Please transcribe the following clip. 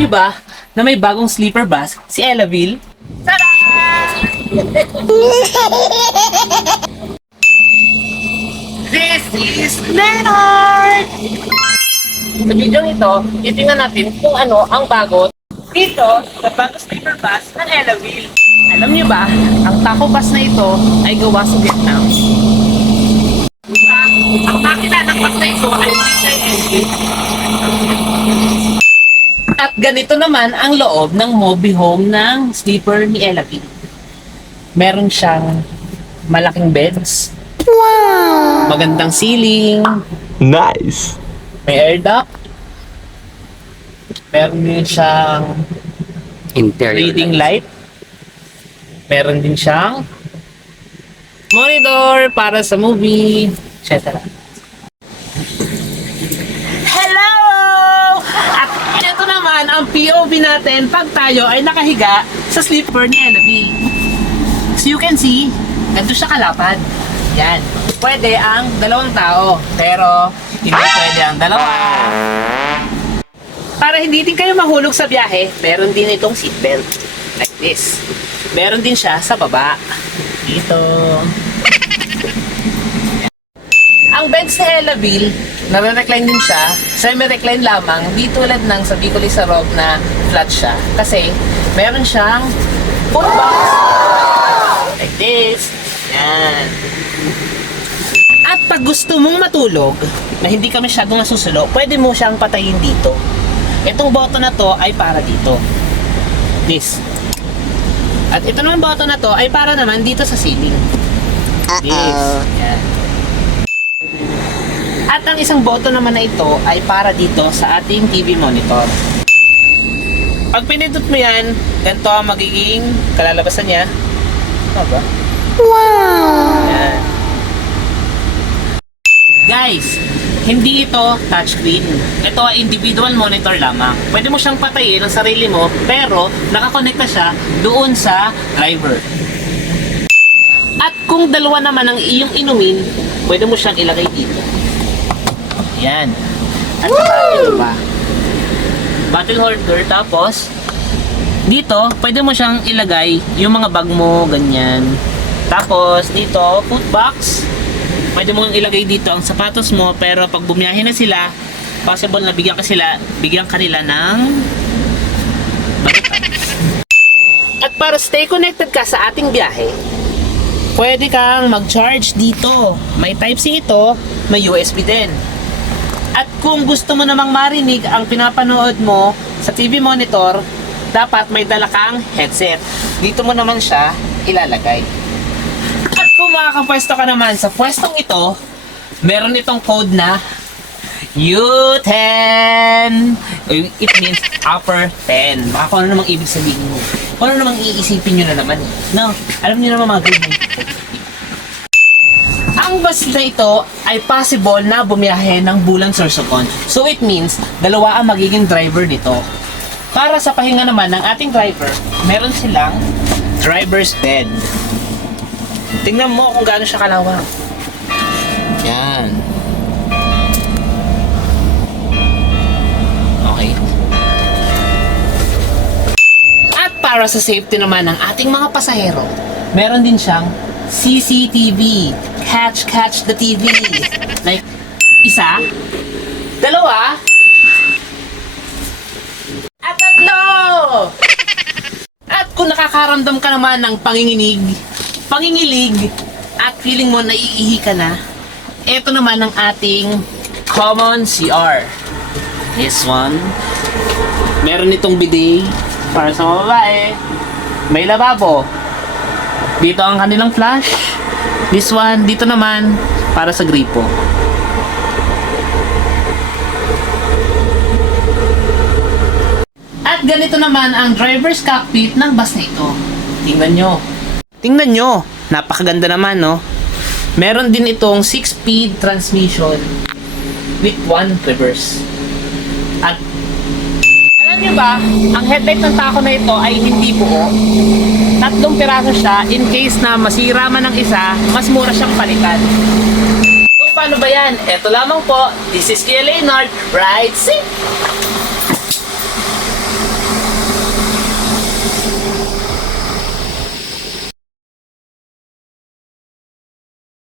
niyo ba na may bagong sleeper bus si Elaville? Tada! This is Leonard! Sa video ito, titingnan natin kung ano ang bago dito sa bagong sleeper bus ng Elaville. Alam niyo ba, ang taco bus na ito ay gawa sa Vietnam. Ang makina ng bus na ito ay at ganito naman ang loob ng Mobi Home ng sleeper ni Elaville. Meron siyang malaking beds. Wow! Magandang ceiling. Nice! May air duct. Meron din siyang Interior reading light. Meron din siyang monitor para sa movie, etc. Hello! At ito naman ang POV natin pag tayo ay nakahiga sa sleeper ni Elaville. As you can see, ganito siya kalapad. Yan. Pwede ang dalawang tao, pero hindi pwede ang dalawa. Para hindi din kayo mahulog sa biyahe, meron din itong seatbelt. Like this. Meron din siya sa baba. Dito. Ang bench ni Elaville, nare-recline din siya. Semi-recline lamang. Di tulad ng sa Bicol Isarog na flat siya. Kasi meron siyang footbox. Like this. Yan. At pag gusto mong matulog, na hindi ka masyadong nasusulo, pwede mo siyang patayin dito. Itong button na to ay para dito. This. At ito naman button na to ay para naman dito sa ceiling. This. Yan. At ang isang button naman na ito ay para dito sa ating TV monitor. Pag pinindot mo yan, ganito ang magiging kalalabasan niya. Ano ba? Wow! Yan. Guys, hindi ito touchscreen. Ito ay individual monitor lamang. Pwede mo siyang patayin ng sarili mo, pero nakakonekta siya doon sa driver. At kung dalawa naman ang iyong inumin, pwede mo siyang ilagay dito. Yan. At saka ito pa. Bottle holder. Tapos, dito, pwede mo siyang ilagay yung mga bag mo, ganyan. Tapos, dito, foot box. Pwede mo ilagay dito ang sapatos mo, pero pag bumiyahe na sila, possible na bigyan kanila ng bagutan. At para stay connected ka sa ating biyahe, pwede kang mag-charge dito. May Type-C ito, may USB din. At kung gusto mo namang marinig ang pinapanood mo sa TV monitor, dapat may dala kang headset. Dito mo naman siya ilalagay. At kung makakapwesto ka naman sa pwestong ito, meron itong code na U10. It means upper 10. Baka kung ano namang ibig sabihin mo. Kung ano namang iisipin nyo na naman. No, alam nyo naman mga grade mo. Ang bus na ito ay possible na bumiyahe ng Bulan Sorsogon. So it means, dalawa ang magiging driver nito. Para sa pahinga naman ng ating driver, meron silang driver's bed. Tingnan mo kung gaano siya kalawang. Yan. Okay. At para sa safety naman ng ating mga pasahero, meron din siyang CCTV. Catch the TV. Like, isa, dalawa, at tatlo! At kung nakakaramdam ka naman ng pangingilig, at feeling mo naiihi ka na, ito naman ang ating common CR. This one. Meron itong bidet para sa mga babae. May lababo. Dito ang kanilang flush. This one, dito naman, para sa gripo. At ganito naman ang driver's cockpit ng bus na ito. Tingnan nyo. Tingnan nyo. Napakaganda naman, no? Meron din itong 6-speed transmission with 1 reverse. At alam nyo ba, ang headlight ng taco na ito ay hindi buo. 3 piraso siya. In case na masira man ang isa, mas mura siyang palitan. So paano ba yan? Eto lamang po. This is Kuya Leonard. Ride safe!